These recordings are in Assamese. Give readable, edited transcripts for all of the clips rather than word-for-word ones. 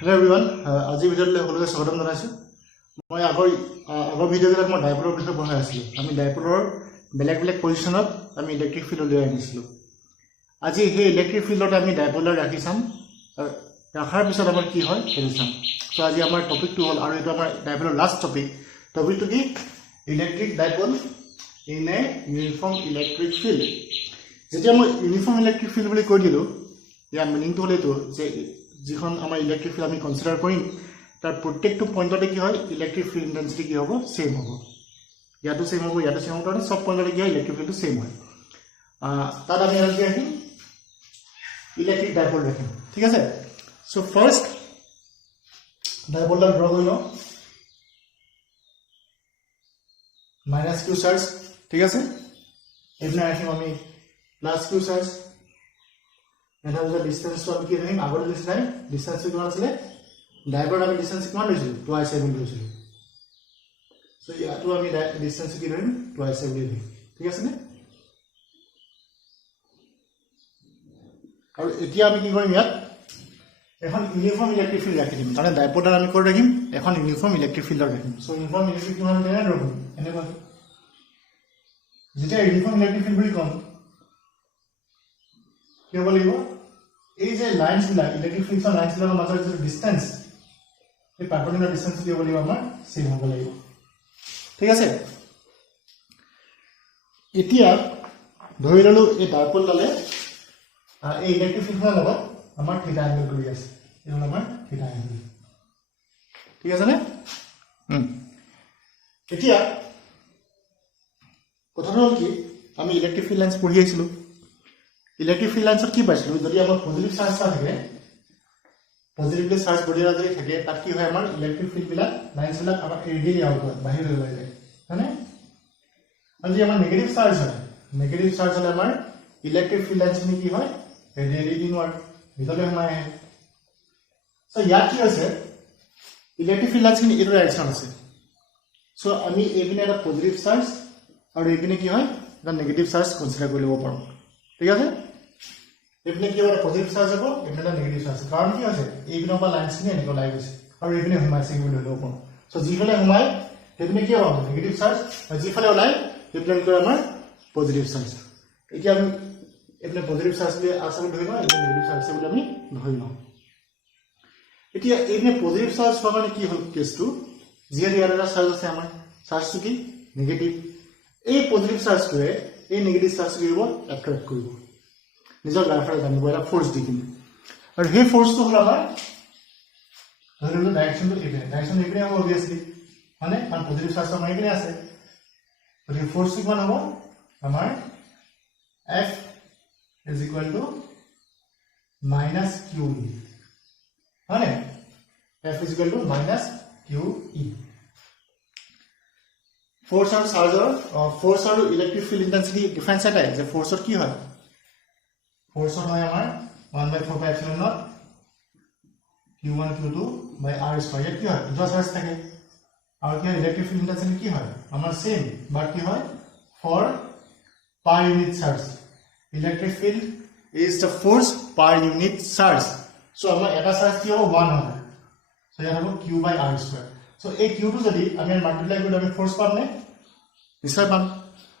Hello everyone, আজি ভিডিঅ'লৈ সকলোকে স্বাগতম জনাইছো। মই আগৰ ভিডিঅ'বিলাক মই ডাইপলৰ বিষয়ে পঢ়াই আছিলোঁ। আমি ডাইপলৰ বেলেগ বেলেগ পজিশ্যনত আমি ইলেক্ট্ৰিক ফিল্ড লৈ আনিছিলোঁ। আজি সেই ইলেক্ট্ৰিক ফিল্ডত আমি ডাইপলৰ ৰাখি চাম। ৰাখাৰ পিছত আমাৰ কি হয় সেইটো চাম। তো আজি আমাৰ টপিকটো হ'ল, আৰু এইটো আমাৰ ডাইপলৰ লাষ্ট টপিক। টপিকটো কি? Electric dipole in a uniform electric field. যেতিয়া মই ইউনিফৰ্ম ইলেক্ট্ৰিক ফিল্ড বুলি কৈ দিলোঁ, ইয়াৰ মিনিংটো হ'ল এইটো যে যিখন আমাৰ ইলেক্ট্ৰিক ফিল্ড আমি কনচিডাৰ কৰিম, তাৰ প্ৰত্যেকটো পইণ্টতে কি হয়, ইলেক্ট্ৰিক ফিল্ড ইণ্টেন্সিটি কি হ'ব, ছেইম হ'ব। ইয়াতো ছেইম হ'ব, ইয়াতো ছেইম হ'ব, কাৰণে চব পইণ্টতে কি হয়, ইলেক্ট্ৰিক ফিল্ডটো ছেইম হয়। তাত আমি কি ৰাখিম, ইলেক্ট্ৰিক ডাইপল ৰাখিম। ঠিক আছে। চ' ফাৰ্ষ্ট ডাইপলডাল ড্ৰ কৰি লওঁ। মাইনাছ কিউ চাৰ্জ, ঠিক আছে। এইপিনে ৰাখিম আমি প্লাছ কিউ চাৰ্জ। এটা পিছত ডিষ্টেন্সটো আমি কি ৰাখিম, আগতে নিচিনাই ডিষ্টেন্সটো কিমান আছিলে, ডাইপলত আমি ডিষ্টেন্স কিমান লৈছিলোঁ, টুৱাইছ এ বুলি লৈছিলোঁ। চ' ইয়াতো আমি ডিষ্টেন্সটো কি ধৰিম, টুৱাইছ এ বুলি ধৰিম। ঠিক আছেনে? আৰু এতিয়া আমি কি কৰিম, ইয়াত এখন ইউনিফৰ্ম ইলেক্ট্ৰিক ফিল্ড ৰাখি দিম। তাৰমানে ডাইপলডাল আমি ক'ত ৰাখিম, এখন ইউনিফৰ্ম ইলেক্ট্ৰিক ফিল্ডত ৰাখিম। চ' ইউনিফৰ্ম ইলেক্ট্ৰিক কিমান কেনে ৰাখিম, এনেকুৱা। যেতিয়া ইউনিফৰ্ম ইলেক্ট্ৰিক ফিল্ড বুলি ক'ম, কি হ'ব লাগিব, এই যে লাইনছবিলাক, ইলেক্ট্ৰিক ফিল্ডৰ লাইনছবিলাকৰ মাজৰ যিটো ডিষ্টেন্স, এই পাৰ্পেণ্ডিকুলাৰ ডিষ্টেন্সটো কি হ'ব লাগিব, আমাৰ ছেইম হ'ব লাগিব। ঠিক আছে। এতিয়া ধৰি ল'লোঁ এই ডাইপলডালে এই ইলেক্ট্ৰিক ফিল্ডখনৰ লগত আমাৰ থিটা এংগল কৰি আছে। এই হ'ল আমাৰ থিটা এংগল। ঠিক আছেনে? এতিয়া কথাটো হ'ল কি, আমি ইলেক্ট্ৰিক ফিল্ড লাইন্স পঢ়ি আহিছিলোঁ। ইলেক্ট্ৰিক ফিল্ড লাইন্সত কি পাইছিলোঁ, যদি আমাৰ পজিটিভ চাৰ্জ এটা থাকে, পজিটিভলি চাৰ্জ বডি এটা যদি থাকে, তাত কি হয়, আমাৰ ইলেক্ট্ৰিক ফিল্ডবিলাক লাইন্সবিলাক আমাৰ ৰেডিয়েলি আউট হয়, বাহিৰলৈ ওলাই যায়, হয়নে? আৰু যদি আমাৰ নিগেটিভ চাৰ্জ হয়, নিগেটিভ চাৰ্জ হ'লে আমাৰ ইলেক্ট্ৰিক ফিল্ড লাইন্সখিনি কি হয়, ৰেডিয়েলি ইনৱাৰ্ড, ভিতৰলৈ সোমাই আহে। চ' ইয়াত কি হৈছে, ইলেক্ট্ৰিক ফিল্ড লাইন্সখিনি এইটো ডাইৰেকশ্যন আছে। চ' আমি এইপিনে এটা পজিটিভ চাৰ্জ আৰু এইপিনে কি হয়, এটা নিগেটিভ চাৰ্জ কনচিডাৰ কৰি ল'ব পাৰোঁ। ঠিক আছে। এইপিনে কি হ'ব, পজিটিভ চাৰ্জ হ'ব, এইপিনে এটা নিগেটিভ চাৰ্জ। কাৰণ কি হৈছে, এইপিনৰ পৰা লাইনছখিনি এনেকৈ ওলাই গৈছে আৰু এইপিনে সোমাইছে বুলি ধৰি ল'ব পাৰোঁ। চ' যিফালে সোমাই সেইপিনে কি হ'ব, নিগেটিভ চাৰ্জ, আৰু যিফালে ওলাই সেইপিনে কৰে আমাৰ পজিটিভ চাৰ্জ। এতিয়া আমি এইপিনে পজিটিভ চাৰ্জ বুলি আছে বুলি ধৰি লওঁ, এইপিনে নিগেটিভ চাৰ্জ আছে বুলি আমি ধৰি লওঁ। এতিয়া এইপিনে পজিটিভ চাৰ্জ হোৱাৰ কাৰণে কি হ'ল কেছটো, যিহেতু ইয়াত এটা চাৰ্জ আছে, আমাৰ চাৰ্জটো কি নিগেটিভ, এই পজিটিভ চাৰ্জটোৱে এই নিগেটিভ চাৰ্জটো কি হ'ব, এট্ৰেক্ট কৰিব, নিজৰ লাইফৰে জানিব, এটা ফ'ৰ্চ দি কিনে। আৰু সেই ফ'ৰ্চটো হ'ল আমাৰ, ধৰি ললোঁ ডাইৰেকশ্যনটো এইপিনে, ডাইৰেকশ্যন এইপিনে হ'ব অভিয়াছলি, হয়নে? কাৰণ পজিটিভ চাৰ্জটো আমাৰ এইপিনে আছে। গতিকে ফ'ৰ্চটো কিমান হ'ব, আমাৰ F is equal to minus q e, হয়নে? F is equal to minus q e. Force আৰু চাৰ্জৰ, ফ'ৰ্চ আৰু ইলেক্ট্ৰিক ফিল্ড ইণ্টেন্সিটি ডিফাৰেঞ্চ এটাই, যে ফ'ৰ্চত কি হয়, ফ'ৰ্চত হয় আমাৰ 1/4πε0 Q1 Q2 বাই R স্কয়াৰ। ইয়াত কি হয়, দুটা চাৰ্জ থাকে, আৰু কি হয়, ইলেক্ট্ৰিক ফিল্ড ইণ্টেন্সিটি কি হয়, আমাৰ ছেইম, বাট কি হয়, force per unit charge. Electric field is the force per unit charge. So' আমাৰ এটা চাৰ্জ কি হ'ব, 1 হ'ব। চ' ইয়াত হ'ব Q বাই R স্কয়াৰ। চ' এই কিউটো যদি আমি মাল্টিপ্লাই কৰি আমি ফ'ৰ্চ পাম নে, নিশ্চয় পাম।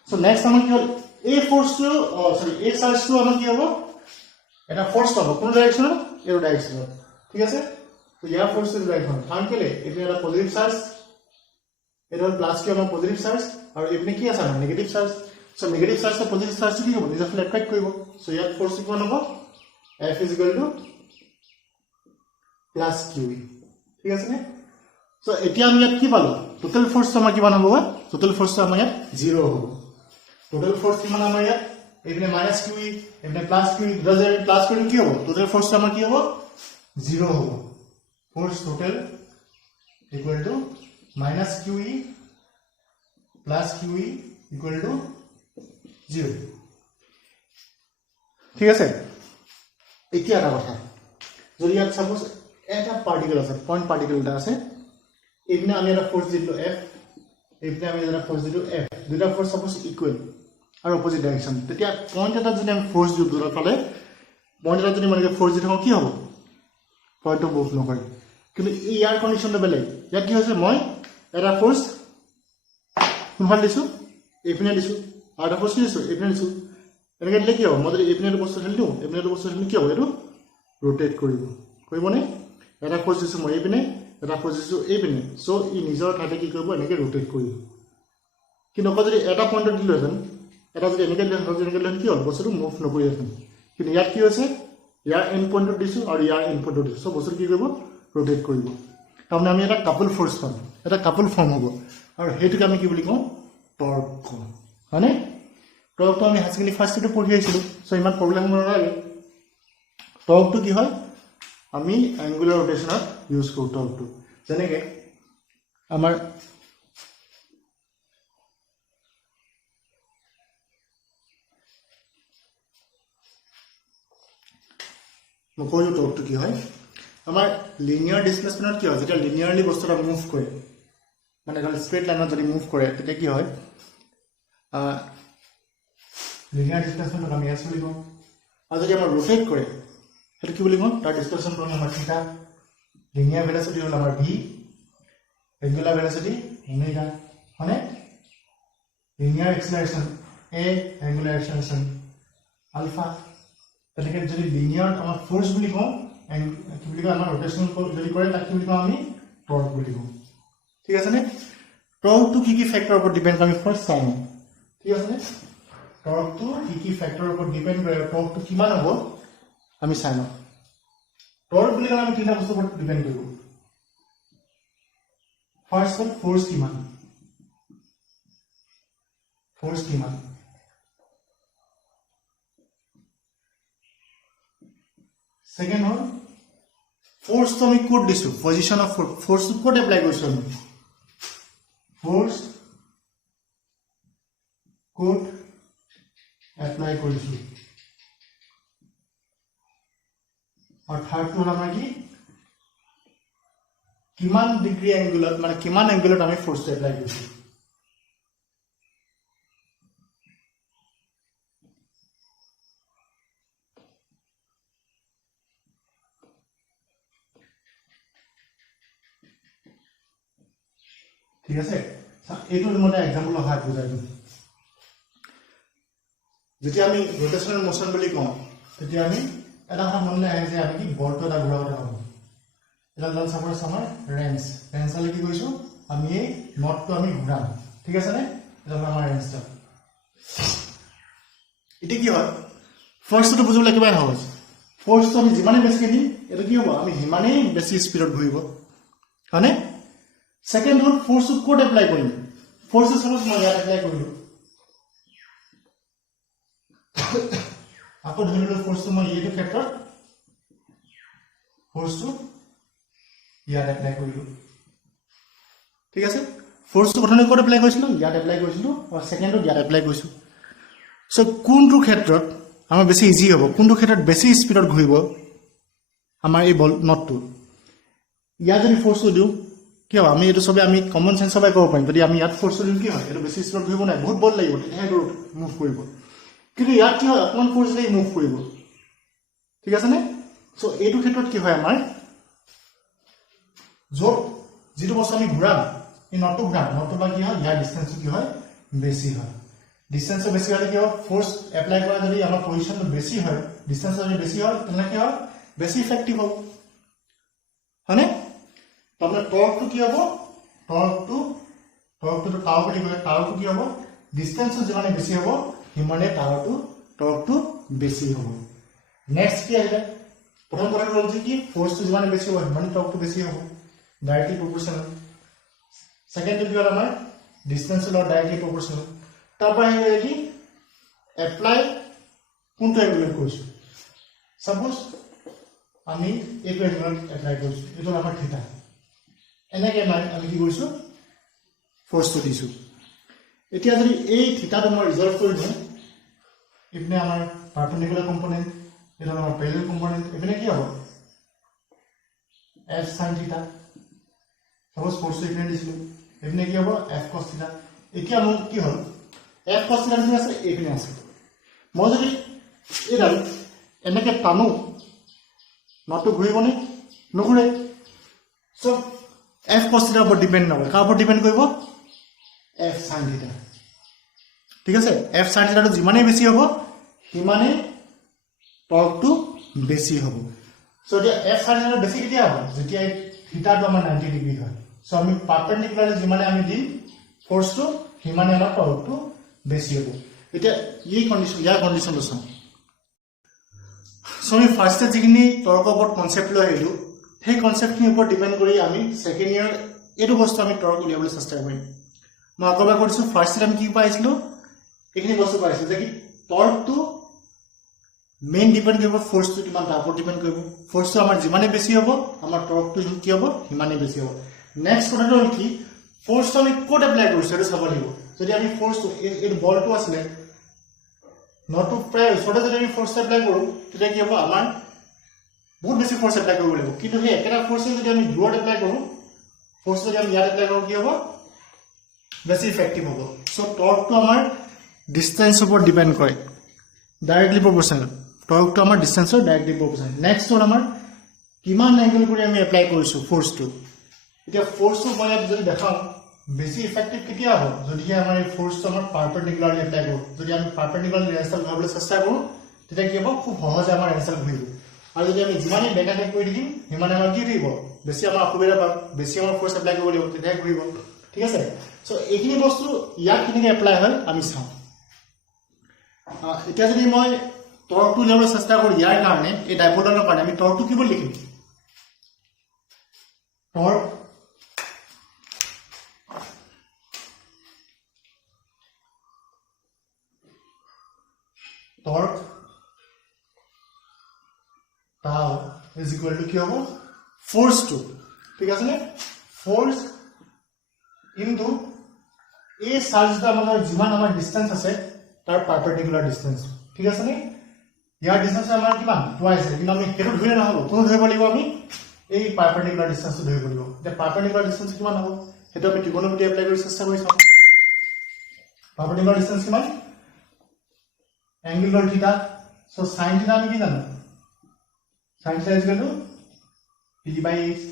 চ' নেক্সট আমাৰ কি হ'ল, এই ফ'ৰ্চটো এই চাৰ্জটো আমাৰ কি হ'ব, এটা ফ'ৰ্চ পাব, কোন ডাইৰেকশ্যনত, এইটো ডাইৰেকশ্যনত। ঠিক আছে। ত' ইয়াৰ ফ'ৰ্চটো ডাইৰেকশ্যন, কাৰণ কেলে, এইপিনে এটা পজিটিভ চাৰ্জ, এইটো হ'ল প্লাছ কিউ আমাৰ পজিটিভ চাৰ্জ, আৰু এইপিনে কি আছে আমাৰ নিগেটিভ চাৰ্জ। চ' নিগেটিভ চাৰ্জ পজিটিভ চাৰ্জটো কি হ'ব, নিজৰ ফালে এট্ৰেক্ট কৰিব। চ' ইয়াত ফ'ৰ্চটো কিমান হ'ব, F is equal to plus q e. ঠিক আছে নে? চ' এতিয়া আমি ইয়াত কি পালোঁ, টোটেল ফ'ৰ্চটো আমাৰ কিমান হ'ব, টোটেল ফ'ৰ্চটো আমাৰ ইয়াত 0 হ'ব। টোটেল ফ'ৰ্চ কিমান আমাৰ ইয়াত, এইপিনে মাইনাছ কিউ ই, এইপিনে প্লাছ কিউ ই, দুটা যে আমি প্লাছ কৰিম কি হ'ব, টোটেল ফ'ৰ্চটো আমাৰ কি হ'ব, 0 হ'ব। Force total equal to minus q e plus q e equal to 0। ঠিক আছে। এতিয়া এটা কথা, যদি ইয়াত চাপ'জ এটা পাৰ্টিকেল আছে, পইণ্ট পাৰ্টিকেল এটা আছে, এইপিনে আমি এটা ফ'ৰ্চ দিলোঁ F, এইপিনে আমি এটা ফ'ৰ্চ দিলোঁ F, দুটা ফ'ৰ্চ চাপ'জ ইকুৱেল আৰু অপজিট ডাইৰেকশ্যন, তেতিয়া পইণ্ট এটা যদি আমি ফ'ৰ্চ দিওঁ দুটাৰ ফালে, পইণ্ট এটা যদি মানে ফ'ৰ্চ দি থাকোঁ, কি হ'ব, পইণ্টটো মুভ নকৰে। কিন্তু ইয়াৰ কণ্ডিশ্যনটো বেলেগ ইয়াত কি হৈছে মই এটা ফ'ৰ্চ কোনফালে দিছোঁ এইপিনে দিছোঁ আৰু এটা ফ'ৰ্চ কি দিছোঁ এইপিনে দিছোঁ এনেকৈ দিলে কি হ'ব মই যদি এইপিনেটো বস্তু ঠেলি দিওঁ এইপিনেটো বস্তু ঠেলি কি হ'ব এইটো ৰোটেট কৰিবনে এটা ফ'ৰ্চ দিছোঁ মই এইপিনে এটা ফ'ৰ্চ দিছোঁ এইপিনে চ' ই নিজৰ ঠাইতে কি কৰিব এনেকৈ ৰোটেট কৰিব কিন্তু অকল যদি এটা পইণ্টত দিলোহেঁতেন এটা যদি এনেকৈ দিলেহেঁতেন কি হ'ল বস্তুটো মুভ নকৰিলেহেঁতেন কিন্তু ইয়াত কি হৈছে ইয়াৰ এণ্ড পইণ্টত দিছোঁ আৰু ইয়াৰ এণ্ড পইণ্টত দিছোঁ চ' বস্তুটো কি কৰিব ৰোটেট কৰিব তাৰমানে আমি এটা কাপল ফ'ৰ্চ পাম এটা কাপল ফৰ্ম হ'ব আৰু সেইটোকে আমি কি বুলি কওঁ টৰ্ক কওঁ হয়নে টৰ্কটো আমি হায়াৰ ছেকেণ্ডেৰী ফাৰ্ষ্ট ইয়াৰতে পঢ়ি আহিছিলোঁ চ' ইমান প্ৰব্লেম হ'ব নালাগে টৰ্কটো কি হয় আমি এংগুলাৰ ৰোটেশ্যনত ইউজ কৰোঁ টৰ্কটো যেনেকৈ আমাৰ মই কৈ দিওঁ টৰ্কটো কি হয় আমাৰ লিনিয়াৰ ডিছপ্লেচমেণ্টত কি হয় যেতিয়া লিনিয়াৰলি বস্তু এটা মুভ কৰে মানে ধৰক ষ্ট্ৰেইট লাইনত যদি মুভ কৰে তেতিয়া কি হয় লিনিয়াৰ ডিছপ্লেচমেণ্টক আমি এছ বুলি কওঁ আৰু যদি আমাৰ ৰোটেট কৰে সেইটো কি বুলি কওঁ তাৰ ডিছপ্লেচমেণ্টটো আমি আমাৰ থিটা লিনিয়াৰ ভেলচিটি হ'ল আমাৰ ভি এংগুলাৰ ভেলচিটি ওমেগা হয়নে লিনিয়াৰ এক্সেলাৰেশ্যন এ এংগুলাৰ এক্সেলাৰেশ্যন আলফা তেনেকৈ যদি লিনিয়াৰ আমাৰ ফ'ৰ্চ বুলি কওঁ কি বুলি কয় আমাৰ ৰোটেশ্যন যদি কৰে তাক কি বুলি কওঁ আমি টৰ্ক বুলি কওঁ ঠিক আছেনে টৰ্কটো কি ফেক্টৰৰ ওপৰত ডিপেণ্ড আমি ফাৰ্ষ্ট চাওঁ ঠিক আছেনে টৰ্কটো কি ফেক্টৰৰ ওপৰত ডিপেণ্ড কৰে টৰ্কটো কিমান হ'ব আমি চাই লওঁ টৰ্ক বুলি ক'লে আমি তিনিটা বস্তুৰ ওপৰত ডিপেণ্ড কৰিব ফাৰ্ষ্ট হ'ল ফ'ৰ্চ কিমান সেকেন্ড হ'ল ফ'ৰ্চটো আমি ক'ত দিছোঁ পজিশ্যন অফ ফ'ৰ্চটো ক'ত এপ্লাই কৰিছোঁ আমি ফ'ৰ্চ ক'ত এপ্লাই কৰিছোঁ আৰু থাৰ্ডটো হ'ল আমাৰ কি কিমান ডিগ্ৰী এংগুলত মানে কিমান এংগুলত আমি ফ'ৰ্চটো এপ্লাই কৰিছোঁ ঠিক আছে এইটো মতে এক্সাম্পল অহাত বুজাই দিম যেতিয়া আমি ৰোটেশ্যনেল মোশ্যন বুলি কওঁ তেতিয়া আমি এটা কথা মনলৈ আহে যে আমি কি বলটো এটা ঘূৰাব লাগিব এটা ধৰক চাপ'জ আমাৰ ৰেঞ্চলে কি কৰিছোঁ আমি এই নটটো আমি ঘূৰাম ঠিক আছেনে এটা আমাৰ ৰেঞ্চটো এতিয়া কি হয় ফাৰ্ষ্টটো বুজিবলৈ একেবাৰে সহজ ফ'ৰ্চটো আমি যিমানেই বেছিকৈ দিম এইটো কি হ'ব আমি সিমানেই বেছি স্পীডত ঘূৰিব হয়নে সেকেন্ড হ'ল ফ'ৰ্চটো ক'ত এপ্লাই কৰিম ফ'ৰ্চটো চাপ'জ মই ইয়াত এপ্লাই কৰিলোঁ আকৌ ধৰি ললোঁ ফ'ৰ্চটো মই এইটো ক্ষেত্ৰত ফ'ৰ্চটো ইয়াত এপ্লাই কৰিলোঁ ঠিক আছে ফ'ৰ্চটো প্ৰথমে ক'ত এপ্লাই কৰিছিলোঁ ইয়াত এপ্লাই কৰিছিলোঁ আৰু ছেকেণ্ডত ইয়াত এপ্লাই কৰিছোঁ চ' কোনটো ক্ষেত্ৰত আমাৰ বেছি ইজি হ'ব কোনটো ক্ষেত্ৰত বেছি স্পীডত ঘূৰিব আমাৰ এই বল নটটো ইয়াত যদি ফ'ৰ্চটো দিওঁ কি হ'ব আমি এইটো চবে আমি কমন চেঞ্চ সবাই ক'ব পাৰিম যদি আমি ইয়াত ফ'ৰ্চটো দিওঁ কি হয় এইটো বেছি স্পীডত ঘূৰিব নাই বহুত বল লাগিব তেতিয়াহে এইটো মুভ কৰিব কিন্তু ইয়াত কি হয় অকণমান ফ'ৰ্চ দিলে মুভ কৰিব ঠিক আছেনে চ' এইটো ক্ষেত্ৰত কি হয় আমাৰ য'ত যিটো বস্তু আমি ঘূৰাম এই নটটো ঘূৰাম নটটো বা কি হয় ইয়াৰ ডিষ্টেঞ্চটো কি হয় বেছি হয় ডিষ্টেঞ্চটো বেছি হ'লে কি হয় ফ'ৰ্চ এপ্লাই কৰা যদি আমাৰ পজিশ্যনটো বেছি হয় ডিষ্টেঞ্চটো যদি বেছি হয় তেনেহ'লে কি হয় বেছি ইফেক্টিভ হ'ব হয়নে তাৰমানে টৰ্কটো কি হ'ব টৰ্কটো টাও বুলি কয় টাওটো কি হ'ব ডিষ্টেঞ্চটো যিমানে বেছি হ'ব সিমানে টৰ্কটো বেছি হ'ব নেক্সট কি আহিলে প্ৰথম কথাটো হ'ল যে কি ফ'ৰ্চটো যিমানে বেছি হ'ব সিমানে টৰ্কটো বেছি হ'ব ডাইৰেক্টলি প্ৰপৰ্চনেল ছেকেণ্ডটো কি হ'ল আমাৰ ডিষ্টেঞ্চৰ লগত ডাইৰেক্টলি প্ৰপৰ্চনেল তাৰপৰা আহিলে কি এপ্লাই কোনটো এংগুলত কৰিছোঁ চাপ'জ আমি এইটো এংগুলত এপ্লাই কৰিছোঁ এইটো আমাৰ থিটা এনেকৈ আমি কি কৰিছোঁ ফ'ৰ্চটো দিছোঁ এতিয়া যদি এই থিটাটো মই ৰিজল্ভ কৰি দিওঁ এইপিনে আমাৰ পাৰ্পেণ্ডিকুলাৰ কম্পনেণ্ট এইটো আমাৰ পেৰেলেল কম্পনেণ্ট এইপিনে কি হ'ব এফ চাইন থিটা চাপ'জ ফ'ৰ্চটো এইপিনে দিছিলোঁ এইপিনে কি হ'ব এফ কছ থিটা এতিয়া মোৰ কি হ'ল এফ কছ থিটা কি আছে এইপিনে আছে মই যদি এইডাল এনেকৈ টানো নটটো ঘূৰিবনে নুঘূৰে সো f cos θ ওপৰত ডিপেন্ড নকৰে কাৰ ওপৰত ডিপেন্ড কৰিব f sin θ ঠিক আছে f sin θ টো যিমানে বেছি হ'ব সিমানে টৰ্কটো বেছি হ'ব সো এতিয়া f sin θ বেছি কেতিয়া হ'ব যেতিয়া θ টো আমাৰ 90 ডিগ্ৰী হয় সো আমি পাৰপেন্ডিকুলাৰলি যিমানে আমি দিম ফোৰ্সটো সিমানে আমাৰ টৰ্কটো বেছি হ'ব এতিয়া এই কন্ডিশন ইয়াৰ কন্ডিশনটো চাওঁ সো আমি ফাৰ্স্টে যিখিনি টৰ্কৰ ওপৰত কনসেপ্ট লৈ আহিলো সেই কনসেপ্টখিনিৰ ওপৰত ডিপেন্ড কৰি আমি সেকেন্ড ইয়াৰ এইটো বস্তু আমি টৰ্ক উলিয়াবলৈ চেষ্টা কৰিম মই আকৌ এবাৰ কৈছো ফাৰ্স্টে আমি কি পাইছিলো এইখিনি বস্তু পাইছো যে কি টৰ্কটো মেইন ডিপেন্ড কৰিব ফোৰ্সটো কিমান তাৰ ওপৰত ডিপেন্ড কৰিব ফোৰ্সটো আমাৰ যিমানে বেছি হ'ব আমাৰ টৰ্কটো কি হ'ব সিমানে বেছি হ'ব নেক্সট কথাটো হ'ল কি ফোর্সটো আমি ক'ত এপ্লাই কৰিছো সেইটো চাব লাগিব যদি আমি ফোৰ্সটো এই বলটো আছিলে নটটো প্ৰায় ওচৰতে যদি আমি ফোৰ্স এপ্লাই কৰো তেতিয়া কি হ'ব আমাৰ বহুত বেছি ফোৰ্স এপ্লাই কৰিব লাগিব কিন্তু সেই একেটা ফোৰ্সে যদি আমি দূৰত এপ্লাই কৰো ফোৰ্স যদি আমি ইয়াত এপ্লাই কৰো কি হ'ব বেছি ইফেক্টিভ হ'ব সো টৰ্কটো আমাৰ ডিসটেন্স ওপৰত ডিপেন্ড কৰে ডাইৰেক্টলি প্ৰপোৰ্শনেল টৰ্কটো আমাৰ ডিসটেন্সৰ ডাইৰেক্টলি প্ৰপোৰ্শনেল নেক্সট হ'ল আমাৰ কিমান এংগল কৰি আমি এপ্লাই কৰিছো ফোৰ্সটো এতিয়া ফোৰ্সটো মই যদি দেখাম বেছি ইফেক্টিভ কেতিয়া হ'ব যদি আমাৰ এই ফোৰ্সটো আমাৰ পাৰপেন্ডিকুলাৰলি এপ্লাই কৰো যদি আমি পাৰপেন্ডিকুলাৰলি এনসাৰ ঘূৰাবলৈ চেষ্টা কৰো তেতিয়া কি হ'ব খুব সহজে আমাৰ এনসাৰ ঘূৰিব আৰু যদি আমি যিমানে বেকাটেক কৰি দিম সিমানে আমাৰ কি থাকিব বেছি আমাৰ অসুবিধা পাম বেছি আমাৰ ফোৰ্স এপ্লাই কৰিব লাগিব তেতিয়া ঘূৰিব ঠিক আছে সো এইখিনি বস্তু ইয়াত কেনেকৈ এপ্লাই হয় আমি চাওঁ এতিয়া যদি মই টৰ্কটো উলিয়াবলৈ চেষ্টা কৰো ইয়াৰ কাৰণে এই ডাইপোলডালৰ কাৰণে আমি টৰ্কটো কি বুলি লিখিম torque torque tau is equal to কি হ'ব force to ঠিক আছে নে force into এই চাৰ্জটা আমাৰ যিমান আমাৰ ডিসটেন্স আছে তাৰ পাৰপেন্ডিকুলাৰ ডিসটেন্স ঠিক আছে নে ইয়াৰ ডিসটেন্স আমাৰ কিমান টুৱাইস আছে কিন্তু আমি হেতু ধৰিলে নহব কোন ধৰিব লাগিব আমি এই পাৰপেন্ডিকুলাৰ ডিসটেন্সটো ধৰিব লাগিব যে পাৰপেন্ডিকুলাৰ ডিসটেন্স কিমান হ'ব হেতু আমি ত্ৰিকোণমিতি এপ্লাই কৰি চেষ্টা কৰি চাওঁ পাৰপেন্ডিকুলাৰ ডিসটেন্স কিমান angular theta so sin theta আমি কি জানো sin theta is equal to p by h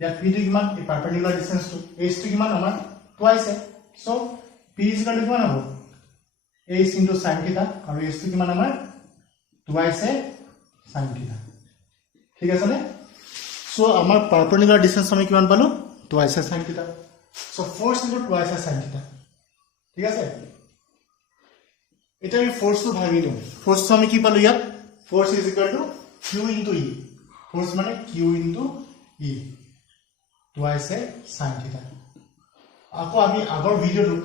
या p টো কিমান এই পাৰপেন্ডিকুলাৰ ডিসটেন্স টো h টো কিমান আমাৰ টুৱাইস আছে so p is equal to কিমান হ'ব h into sin theta আৰু h টো কিমান আমাৰ টুৱাইস আছে sin theta ঠিক আছে নে so আমাৰ পাৰপেন্ডিকুলাৰ ডিসটেন্স আমি কিমান পালো টুৱাইস আছে sin theta so force into twice আছে sin theta ঠিক আছে এটা আমি ফোর্স তো ভাঙি দিও ফোর্স তো আমি কি পালো ইয়াত force is equal to q into e force মানে q ইনটু e টুৱাইস এ sin থিটা আকৌ আমি আগৰ ভিডিওটো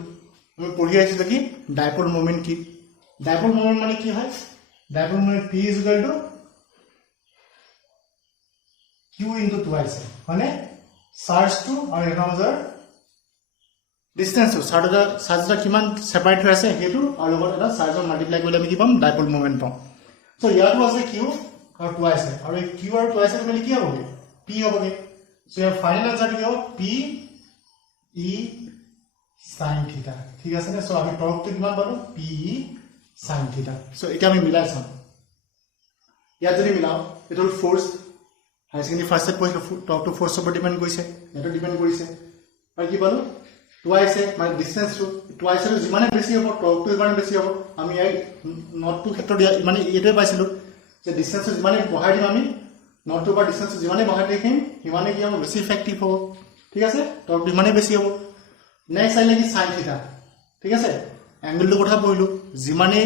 আমি পঢ়ি আছিলো কি ডাইপোল মোমেন্ট কি ডাইপোল মোমেন্ট মানে কি হয় dipole moment p is equal to q into twice মানে চাৰ্জ টু আৰু এটা মাজৰ ডিসটেন্স চাৰ্জটা কিমান সেপাৰেট হৈ আছে হেতু আৰু লগত এটা চাৰ্জৰ মাল্টিপ্লাই কৰিলে আমি কি পাম ডাইপোল মোমেন্ট পাম সো ইয়াতো আছে q আৰু টুৱাইস আৰু এই q আৰু টুৱাইস মিলি কি হ'বগে p হ'বগে সো ইয়াৰ ফাইনাল আনসাৰ কি হ'ব p e sin থিটা ঠিক আছে নে সো আমি টৰ্কটো কিমান পালো p e sin থিটা সো এটা আমি মিলাই চাম ইয়াত যদি মিলাও এটা ফোর্স হাই সেকেন্ডারি ফার্স্ট সেট পইছো টৰ্কটো ফোৰ্স ওপৰত ডিপেন্ড কৰিছে এটা ডিপেন্ড কৰিছে আৰু কি পালো টুৱাইস মানে ডিসটেন্স টু টুৱাইস এৰ যিমানে বেছি হ'ব টৰ্কটো ইমানে বেছি হ'ব আমি এই নটটো ক্ষেত্ৰত মানে এইটোৱে পাইছিলো যে ডিসটেন্স যিমানে বঢ়াই দিম আমি নটটো বা ডিসটেন্স যিমানে বঢ়াই দেখিম সিমানে কি হ'ব বেছি ইফেক্টিভ হ'ব ঠিক আছে টৰ্ক যিমানে বেছি হ'ব নেক্সট আইলে কি sin থিটা ঠিক আছে এংগলটো কথা পঢ়িলো যিমানে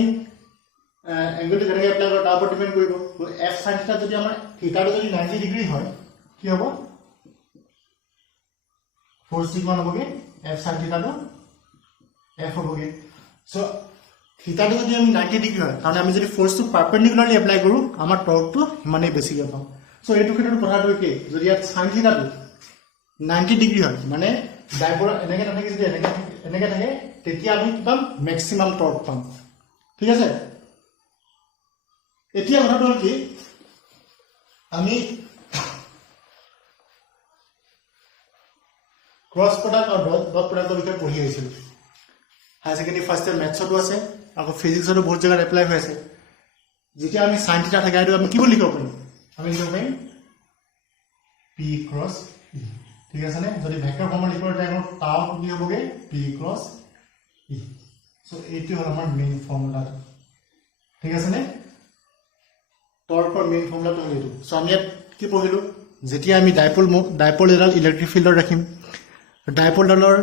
এংগলটো কেনেকৈ এপ্লাই কৰা তাৰ ওপৰত ডিপেন্ড কৰিব f sin থিটা যদি আমাৰ থিটাটো যদি 90 ডিগ্ৰী হয় কি হ'ব ফোর্স কিমান হ'বগে f sin theta টো f হ'বগে সো থিটা টো যদি আমি 90 ডিগ্ৰী হয় কাৰণ আমি যদি ফোৰ্স টো পাৰপেন্ডিকুলাৰলি এপ্লাই কৰো আমাৰ টৰ্কটো মানে বেছি পাম সো এইটো ক্ষেত্ৰত কথাটো কি যদি ইয়াত sin theta টো 90 ডিগ্ৰী হয় মানে ডাইপোল এনেকে নাথাকে যদি এনেকে থাকে তেতিয়া আমি কি পাম ম্যাক্সিমাম টৰ্ক পাম ঠিক আছে এতিয়া কথাটো হ'ল কি আমি क्रॉस प्रोडक्ट और डॉट प्रोडक्ट বিষয়ে পঢ়ি আহিছিল হাই সেকেন্ডারি ফার্স্ট ইয়ার ম্যাথছটো আছে আকৌ ফিজিক্সটো বহুত জায়গা এপ্লাই হৈ আছে যেতিয়া আমি sin থিটা থাকে আৰু আমি কি বুলি লিখিব পাৰিম আমি লিখিব পাৰিম p क्रॉस ঠিক আছে নে যদি ভেক্টৰ ফৰ্মত লিখিব যায় টাও কি হ'বগে p ক্ৰস e সো এইটো হ'ল আমাৰ মেইন ফৰ্মুলা ঠিক আছে নে টৰ্কৰ মেইন ফৰ্মুলাটো হ'ল এইটো সো আমি ইয়াত কি পঢ়িলো যেতিয়া আমি ডাইপল এডাল ইলেক্ট্ৰিক ফিল্ডত ৰাখিম ডাইপল ডালৰ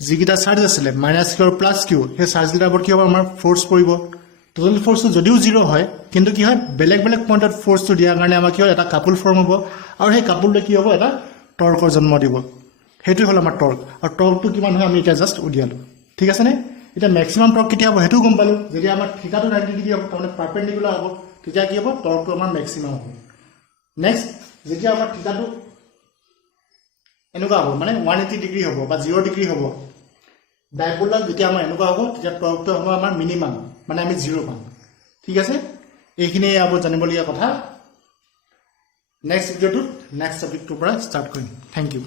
যিকিটা চাৰ্জ আছিল -q আৰু +q সেই চাৰ্জ গিটাৰ ওপৰত কি হ'ব আমাৰ ফোৰ্স পৰিব টোটাল ফোর্সটো যদিও 0 হয় কিন্তু কি হয় বেলেগ বেলেগ পইণ্টত ফোর্সটো দিয়াৰ কাৰণে আমাৰ কি হয় এটা কাপুল ফৰ্ম হ'ব আৰু সেই কাপুলটো কি হ'ব এটা টৰ্কৰ জন্ম দিব হেতু হ'ল আমাৰ টৰ্ক আৰু টৰ্কটো কিমান হয় আমি এটা জাস্ট উলিয়ালো ঠিক আছে নে এটা ম্যাক্সিমাম টৰ্ক কেতিয়া হ'ব হেতু গম পালো যদি আমাৰ থিটাটো 90 ডিগ্ৰী হ'ব মানে পাৰপেন্ডিকুলাৰ হ'ব তেতিয়া কি হ'ব টৰ্কটো আমাৰ ম্যাক্সিমাম হ'ব নেক্সট যেতিয়া আমাৰ থিটাটো এনেকুৱা হ'ব মানে 180 ডিগ্ৰী হ'ব বা 0 ডিগ্ৰী হ'ব ডাইপোলডাল যেতিয়া আমাৰ এনেকুৱা হ'ব তেতিয়া টৰ্কটো হ'ব আমাৰ মিনিমাম মানে আমি 0 পাম ঠিক আছে এইখিনি আপো জানিবলগীয়া কথা নেক্সট ভিডিওটো নেক্সট টপিকটোৰ পৰা ষ্টাৰ্ট কৰিম থ্যাংক ইউ